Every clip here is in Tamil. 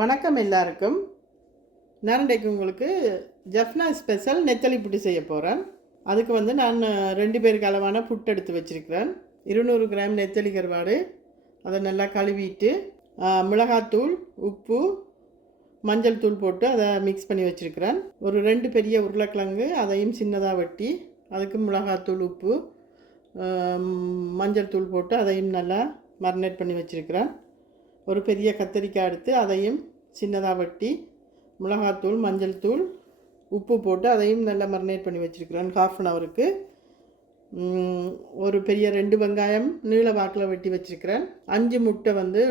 வணக்கம் எல்லாருக்கும். நான் இன்றைக்கு உங்களுக்கு ஜஃப்னா ஸ்பெஷல் நெத்தலி புட்டு செய்ய போகிறேன். அதுக்கு வந்து நான் 2 பேருக்கு அளவான புட்டு எடுத்து வச்சுருக்கிறேன். 200 கிராம் நெத்தலி கருவாடு, அதை நல்லா கழுவிட்டு மிளகாத்தூள், உப்பு, மஞ்சள் தூள் போட்டு அதை மிக்ஸ் பண்ணி வச்சுருக்கிறேன். ஒரு 2 பெரிய உருளைக்கிழங்கு, அதையும் சின்னதாக வெட்டி அதுக்கு மிளகாத்தூள், உப்பு, மஞ்சள் தூள் போட்டு அதையும் நல்லா மரினேட் பண்ணி வச்சுருக்கிறேன். ஒரு பெரிய கத்திரிக்காய் எடுத்து அதையும் சின்னதாக வெட்டி மிளகாத்தூள், மஞ்சள் தூள், உப்பு போட்டு அதையும் நல்லா மரினேட் பண்ணி வச்சுருக்கிறேன் 1/2 ஹவருக்கு. ஒரு பெரிய 2 வெங்காயம் நீள வாக்கில் வெட்டி வச்சுருக்கிறேன். 5 முட்டை வந்து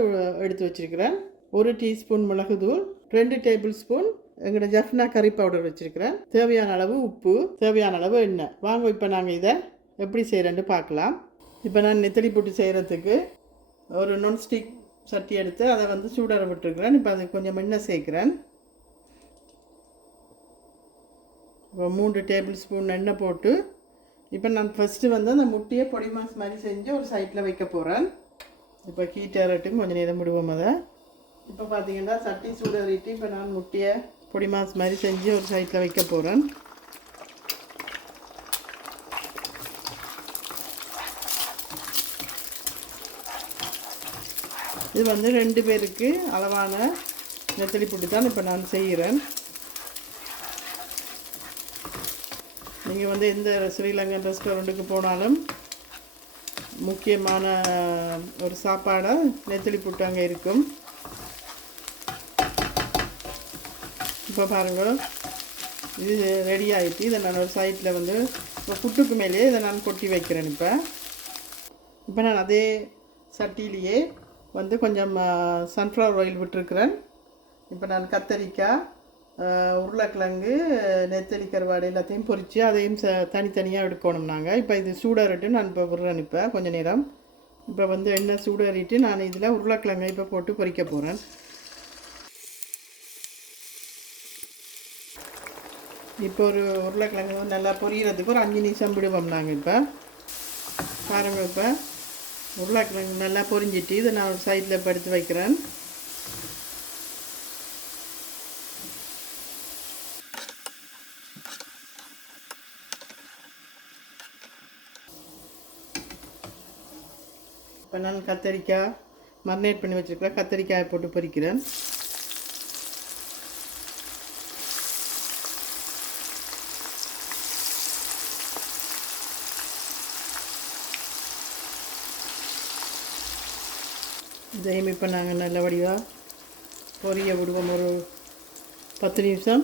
எடுத்து வச்சுருக்கிறேன். 1 டீஸ்பூன் மிளகுத்தூள், 2 டேபிள் ஸ்பூன் எங்களோட ஜஃப்னா கறி பவுடர் வச்சுருக்கிறேன். தேவையான அளவு உப்பு, தேவையான அளவு எண்ணெய். வாங்க இப்போ நாங்கள் இதை எப்படி செய்கிறேன்னு பார்க்கலாம். இப்போ நான் நெத்தலி புட்டு செய்கிறதுக்கு ஒரு நான்ஸ்டிக் சட்டி எடுத்து அதை வந்து சூடார விட்டுருக்கிறேன். இப்போ அதுக்கு கொஞ்சம் எண்ணெய் சேர்க்குறேன். இப்போ 3 டேபிள் ஸ்பூன் எண்ணெய் போட்டு இப்போ நான் ஃபஸ்ட்டு வந்து அந்த முட்டையை பொடி மாஸ் மாதிரி செஞ்சு ஒரு சைட்டில் வைக்க போகிறேன். இப்போ ஹீட் ஏறட்டும், கொஞ்சம் நேரம் விடுவோம் அதை. இப்போ பார்த்தீங்கன்னா சட்டி சூடாறிட்டு இப்போ நான் முட்டையை பொடி மாஸ் மாதிரி செஞ்சு ஒரு சைட்டில் வைக்க போகிறேன். இது வந்து 2 பேருக்கு அளவான நெத்தலி புட்டு தான் இப்போ நான் செய்கிறேன். நீங்கள் வந்து எந்த ஸ்ரீலங்கன் ரெஸ்டாரண்ட்டுக்கு போனாலும் முக்கியமான ஒரு சாப்பாடாக நெத்தலி புட்டு அங்கே இருக்கும். இப்போ பாருங்கள், இது ரெடி ஆகிட்டு இதை நான் ஒரு சைட்டில் வந்து இப்போ புட்டுக்கு மேலேயே இதை நான் கொட்டி வைக்கிறேன். இப்போ நான் அதே சட்டியிலேயே வந்து கொஞ்சம் சன்ஃப்ளவர் ஆயில் விட்டுருக்குறேன். இப்போ நான் கத்தரிக்காய், உருளைக்கிழங்கு, நெத்தலி கருவாடு எல்லாத்தையும் பொரித்து அதையும் தனித்தனியாக எடுக்கணும் நாங்கள். இப்போ இது சூடாறிட்டு நான் இப்போ விடுறேன். இப்போ கொஞ்சம் நேரம் இப்போ வந்து எண்ணெய் சூடாறிட்டு நான் இதில் உருளைக்கிழங்கை இப்போ போட்டு பொரிக்க போகிறேன். இப்போ ஒரு உருளைக்கிழங்கு நல்லா பொரிகிறதுக்கு ஒரு 5 நிமிஷம் விடுவோம் நாங்கள். இப்போ பாருங்கள், இப்போ உருளைக்கிழங்கு நல்லா பொரிஞ்சிட்டு இதை நான் ஒரு சைடில் இப்போ எடுத்து வைக்கிறேன். இப்போ நான் கத்தரிக்காய் மரினேட் பண்ணி வச்சுருக்கிறேன். கத்தரிக்காயை போட்டு பொரிக்கிறேன். இதையும் இப்போ நாங்கள் நல்ல வடிவாக பொரிய விடுவோம் ஒரு 10 நிமிஷம்.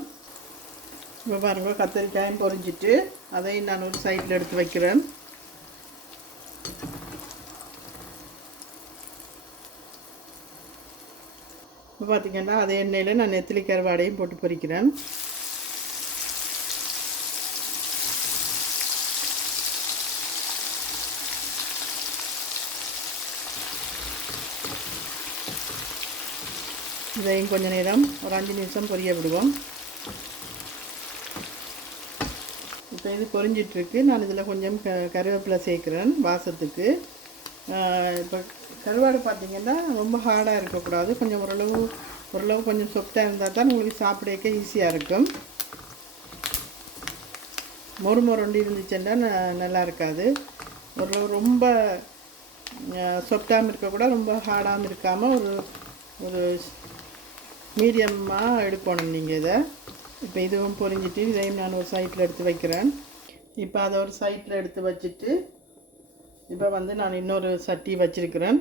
இப்போ பாருங்கள், கத்தரிக்காயும் பொரிஞ்சிட்டு அதையும் நான் ஒரு சைடில் எடுத்து வைக்கிறேன். இப்போ பார்த்திங்கன்னா அதே எண்ணெயில் நான் நெத்தலி கருவாடையும் போட்டு பொரிக்கிறேன். இதையும் கொஞ்சம் நேரம் ஒரு 5 நிமிஷம் பொரிய விடுவோம். இப்போ இது பொரிஞ்சிட்ருக்கு. நான் இதில் கொஞ்சம் கருவேப்பிலை சேர்க்குறேன் வாசத்துக்கு. இப்போ கருவாடு பார்த்திங்கன்னா ரொம்ப ஹார்டாக இருக்கக்கூடாது, கொஞ்சம் ஓரளவு கொஞ்சம் சொப்டாக இருந்தால் தான் உங்களுக்கு சாப்பிடக்க ஈஸியாக இருக்கும். மொறுமொருண்டு இருந்துச்சுன்னா நல்லா இருக்காது. ஓரளவு ரொம்ப சொப்டாமல் இருக்கக்கூடாது, ரொம்ப ஹார்டாகவும் இருக்காமல் ஒரு மீடியமாக எடுக்கணும் நீங்கள் இதை. இப்போ இதுவும் பொரிஞ்சிட்டு இதையும் நான் ஒரு சைட்டில் எடுத்து வைக்கிறேன். இப்போ அதை ஒரு சைட்டில் எடுத்து வச்சுட்டு இப்போ வந்து நான் இன்னொரு சட்டி வச்சுருக்கிறேன்.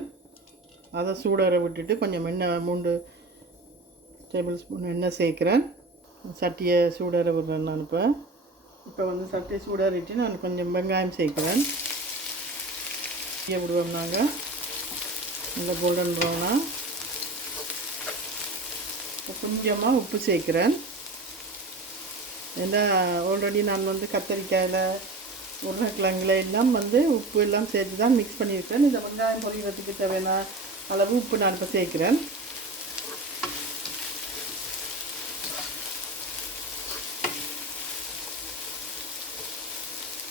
அதை சூடார விட்டுட்டு கொஞ்சம் எண்ணெய் 3 டேபிள் ஸ்பூன் எண்ணெய் சேர்க்குறேன். சட்டியை சூடார விடுறேன் நான். இப்போ வந்து சட்டியை சூடாரிட்டு நான் கொஞ்சம் வெங்காயம் சேர்க்குறேன். விடுவோம் நாங்கள் நல்லா கோல்டன் ப்ரௌனாக. கொஞ்சமாக உப்பு சேர்க்குறேன். ஏன்னா ஆல்ரெடி நான் வந்து கத்தரிக்காயில், உருளைக்கிழங்குல எல்லாம் வந்து உப்பு எல்லாம் சேர்த்து தான் மிக்ஸ் பண்ணியிருக்கேன். இந்த வெங்காயம் பொரிகிறதுக்கு தேவையான அளவு உப்பு நான் இப்போ சேர்க்குறேன்.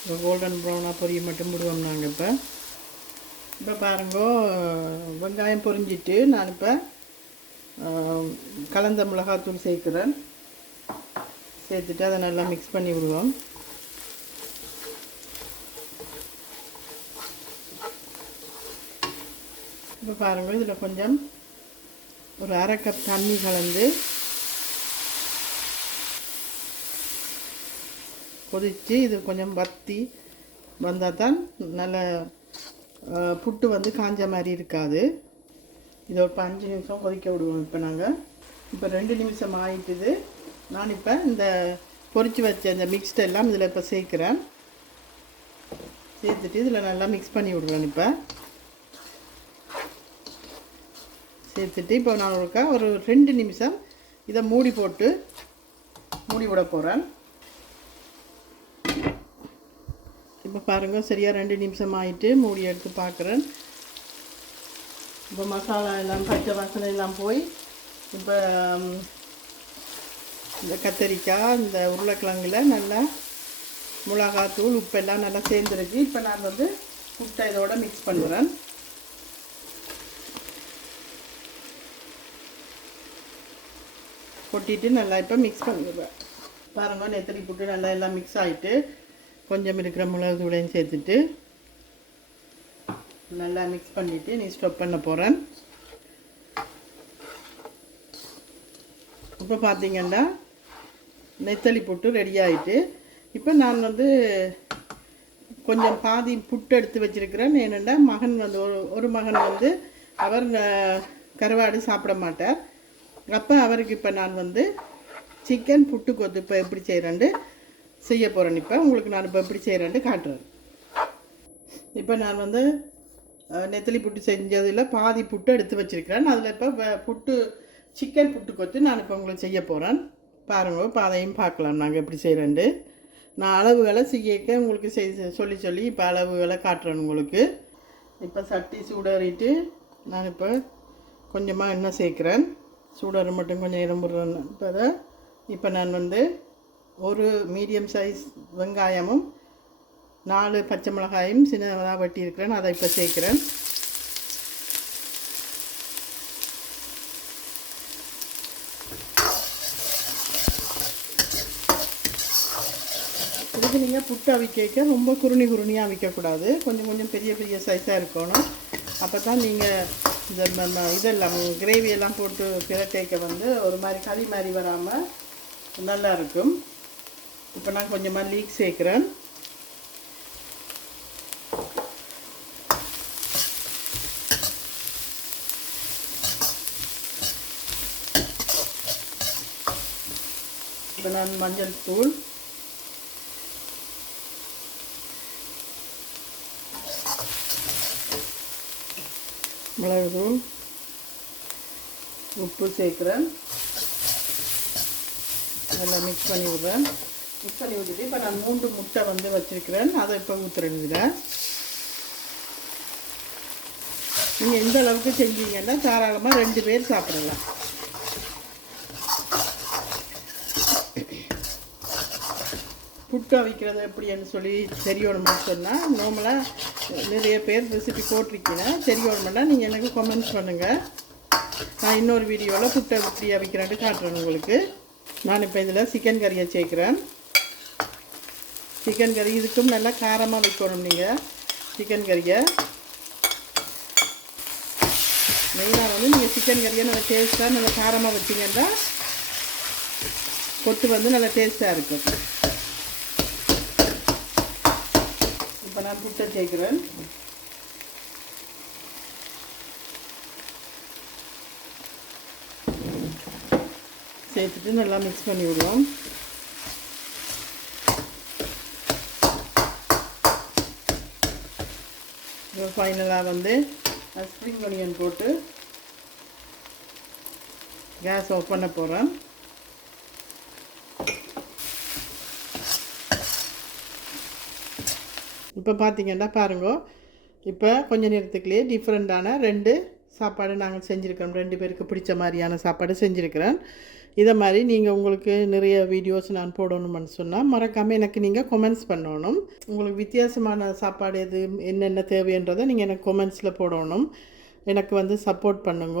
இப்போ கோல்டன் ப்ரௌனாக பொரிய மட்டும் விடுவோம் நாங்கள். இப்போ பாருங்க, வெங்காயம் பொரிஞ்சிட்டு நான் இப்போ கலந்த மிளகாத்தூள் சேர்க்குறேன். சேர்த்துட்டு அதை நல்லா மிக்ஸ் பண்ணி விடுவோம். இப்போ பாருங்கள், இதில் கொஞ்சம் ஒரு அரை கப் தண்ணி கலந்து கொதித்து இது கொஞ்சம் வற்றி வந்தால் தான் நல்ல புட்டு வந்து காஞ்ச மாதிரி இருக்காது. இதை ஒரு 5 நிமிஷம் கொதிக்க விடுவோம். இப்போ 2 நிமிஷம் ஆகிட்டுது. நான் இப்போ இந்த பொரித்து வச்ச இந்த மிக்ஸ்டு எல்லாம் இதில் இப்போ சேர்க்குறேன். சேர்த்துட்டு இதில் நல்லா மிக்ஸ் பண்ணி விடுவேன். இப்போ சேர்த்துட்டு இப்போ நான் ஒரு 2 நிமிஷம் இதை மூடி போட்டு மூடி விட போகிறேன். இப்போ பாருங்கள், சரியாக 2 நிமிஷம் ஆகிட்டு மூடி எடுத்து பார்க்குறேன். இப்போ மசாலா எல்லாம் பச்சை வாசனை எல்லாம் போய் இப்போ இந்த கத்தரிக்காய் இந்த உருளைக்கிழங்குல நல்லா மிளகாத்தூள் உப்பெல்லாம் நல்லா சேர்ந்துருக்கு. இப்போ நான் வந்து முட்டை இதோட மிக்ஸ் பண்ணுறேன். கொட்டிட்டு நல்லா இப்போ மிக்ஸ் பண்ணிடுவேன். பாருங்கள், நெத்திலி புட்டு நல்லா எல்லாம் மிக்ஸ் ஆகிட்டு கொஞ்சம் இருக்கிற மிளகு தூளையும் சேர்த்துட்டு நல்லா மிக்ஸ் பண்ணிவிட்டு நீ ஸ்டப் பண்ண போகிறேன். இப்போ பார்த்தீங்கன்னா நெத்தலி புட்டு ரெடி ஆகிட்டு இப்போ நான் வந்து கொஞ்சம் பாதி புட்டு எடுத்து வச்சுருக்கிறேன். ஏனென்னா மகன் வந்து ஒரு மகன் வந்து அவர் கருவாடு சாப்பிட மாட்டார். அப்போ அவருக்கு இப்போ நான் வந்து சிக்கன் புட்டு கொத்து இப்போ எப்படி செய்கிறேன்ட்டு செய்ய போகிறேன். இப்போ உங்களுக்கு நான் இப்போ எப்படி செய்கிறேன்ட்டு காட்டுறேன். இப்போ நான் வந்து நெத்தலி புட்டு செஞ்சதில் பாதி புட்டு எடுத்து வச்சுருக்கிறேன். அதில் இப்போ புட்டு சிக்கன் புட்டு கொத்து நான் இப்போ உங்களுக்கு செய்ய போகிறேன். பாருங்கள், இப்போ அதையும் பார்க்கலாம் நாங்கள் எப்படி செய்கிறேன்ட்டு. நான் அளவுகளை செய்யக்க உங்களுக்கு சொல்லி இப்போ அளவுகளை காட்டுறேன் உங்களுக்கு. இப்போ சட்டி சூடறிட்டு நான் இப்போ கொஞ்சமாக எண்ணெய் சேர்க்குறேன். சூடரை மட்டும் கொஞ்சம் இடம்புறேன். இப்போ நான் வந்து ஒரு மீடியம் சைஸ் வெங்காயமும் 4 பச்சை மிளகாயும் சின்னதாக வெட்டி இருக்கிறேன். அதை இப்போ சேர்க்குறேன். இதுக்கு நீங்கள் புட்டு அவிக்க ரொம்ப குருணியாக அவிக்கக்கூடாது. கொஞ்சம் பெரிய பெரிய சைஸாக இருக்கணும். அப்போ தான் நீங்கள் இந்த இதெல்லாம் கிரேவியெல்லாம் போட்டு பிரட்டைக்க வந்து ஒரு மாதிரி களி மாதிரி வராமல் நல்லா இருக்கும். இப்போ நான் கொஞ்சமாக லீக் சேர்க்குறேன். இப்போ நான் மஞ்சள் தூள், மிளகுத்தூள், உப்பு சேர்க்குறேன். நல்லா மிக்ஸ் பண்ணி விடுறேன். மிக்ஸ் பண்ணி விட்டுட்டு இப்போ நான் 3 முட்டை வந்து வச்சுருக்கிறேன். அதை இப்போ ஊற்றுறேன். இதில் நீங்கள் எந்த அளவுக்கு செஞ்சீங்கன்னா தாராளமாக 2 பேர் சாப்பிடலாம். புட்டு அவிக்கிறது எப்படின்னு சொல்லி தெரியணும்னு சொன்னால் நார்மலாக நிறைய பேர் ரெசிபி போட்டிருக்கீங்க. தெரியணும்னா நீங்கள் எனக்கு கமெண்ட்ஸ் பண்ணுங்கள். நான் இன்னொரு வீடியோவில் புட்டை எப்படி அவிக்கிறேன்ட்டு காட்டுறேன் உங்களுக்கு. நான் இப்போ இதில் சிக்கன் கறியை சேர்க்குறேன். சிக்கன் கறி இதுக்கும் நல்லா காரமாக வைக்கணும். நீங்கள் சிக்கன் கறியை மெயினாக வந்து நீங்கள் சிக்கன் கறியை நல்லா டேஸ்ட்டாக நல்லா காரமாக வச்சிங்கன்னா கொத்து வந்து நல்லா டேஸ்ட்டாக இருக்கும். இப்போ நான் புட்டை சேர்க்குறேன். சேர்த்துட்டு நல்லா மிக்ஸ் பண்ணி விடுவோம். இப்போ ஃபைனலாக வந்து ஸ்ப்ரிங் ஆனியன் போட்டு கேஸ் ஆஃப் பண்ண போகிறேன். இப்போ பார்த்தீங்கன்னா பாருங்க, இப்போ கொஞ்ச நேரத்துக்குள்ளேயே டிஃப்ரெண்ட்டான 2 சாப்பாடு நாங்கள் செஞ்சுருக்கிறோம். 2 பேருக்கு பிடிச்ச மாதிரியான சாப்பாடு செஞ்சுருக்கிறேன். இதை மாதிரி நீங்கள் உங்களுக்கு நிறைய வீடியோஸ் நான் போடணும்னு சொன்னால் மறக்காமல் எனக்கு நீங்கள் கமெண்ட்ஸ் பண்ணணும். உங்களுக்கு வித்தியாசமான சாப்பாடு எது என்னென்ன தேவைன்றதை நீங்கள் எனக்கு கமெண்ட்ஸில் போடணும். எனக்கு வந்து சப்போர்ட் பண்ணுங்க.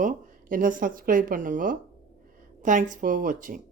என்ன சப்ஸ்கிரைப் பண்ணுங்க. தேங்க்ஸ் ஃபார் வாட்சிங்.